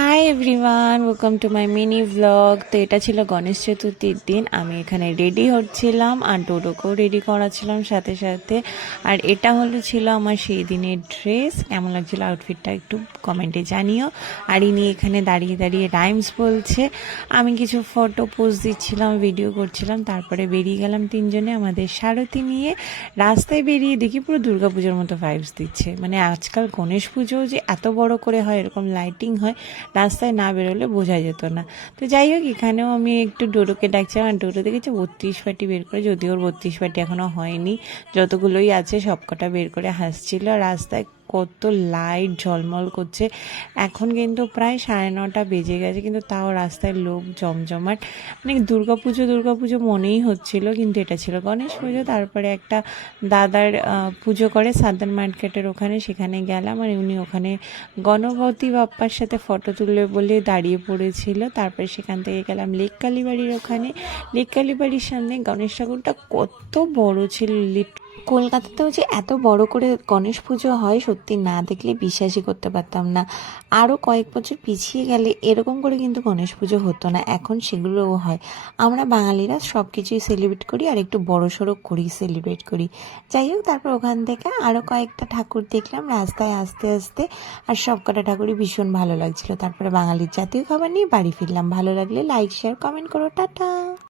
Hi everyone, welcome to my mini blog. তো এটা ছিল গণেশ চতুর্থীর দিন। আমি এখানে রেডি হচ্ছিলাম আর ডোডোকেও রেডি করাচ্ছিলাম সাথে সাথে। আর এটা ছিল আমার সেই দিনের ড্রেস। কেমন লাগছিল আউটফিটটা একটু কমেন্টে জানিও। আর ইনি এখানে দাঁড়িয়ে দাঁড়িয়ে রাইমস বলছে, আমি কিছু ফটো পোস্ট দিচ্ছিলাম, ভিডিও করছিলাম। তারপরে বেরিয়ে গেলাম তিনজনে আমাদের সারথি নিয়ে। রাস্তায় বেরিয়ে দেখি পুরো দুর্গাপুজোর মতো ভাইবস দিচ্ছে। মানে আজকাল গণেশ পুজোও যে এত বড় করে হয়, এরকম লাইটিং হয়, রাস্তায় না বেরোলে বোঝা যেত না। তো যাই হোক, এখানেও আমি একটু ডোডোকে ডাকছিলাম। আর ডোডো দেখেছি 32 পাটি বের করে, যদিও ওর 32 পাটি এখনও হয়নি, যতগুলোই আছে সবকটা বের করে হাসছিল। রাস্তায় কত লাইট ঝলমল করছে। এখন কিন্তু প্রায় 9:30 বেজে গেছে, কিন্তু তাও রাস্তায় লোক জমজমাট। মানে দুর্গাপুজো মনেই হচ্ছিল, কিন্তু এটা ছিল গণেশ পুজো। তারপরে একটা দাদার পুজো করে সাদান মার্কেটের ওখানে, সেখানে গেলাম। আর উনি ওখানে গণপতি বাপ্পার সাথে ফটো তুলবে বলে দাঁড়িয়ে পড়েছিল। তারপরে সেখান থেকে গেলাম লেক কালীবাড়ির ওখানে। লেক কালীবাড়ির সামনে গণেশ ঠাকুরটা কত বড় ছিল। কলকাতাতেও যে এত বড় করে গণেশ পুজো হয়, সত্যি না দেখলে বিশ্বাসই করতে পারতাম না। আরও কয়েক বছর পিছিয়ে গেলে এরকম করে কিন্তু গণেশ পুজো হতো না, এখন সেগুলোও হয়। আমরা বাঙালিরা সব কিছুই সেলিব্রেট করি, আর একটু বড়সড় করি সেলিব্রেট করি। যাই হোক, তারপর ওখান থেকে আরও কয়েকটা ঠাকুর দেখলাম রাস্তায় আস্তে আস্তে। আর সব কটা ঠাকুরই ভীষণ ভালো লাগছিল। তারপরে বাঙালির জাতীয় খাবার নিয়ে বাড়ি ফিরলাম। ভালো লাগলে লাইক, শেয়ার, কমেন্ট করো। টাটা।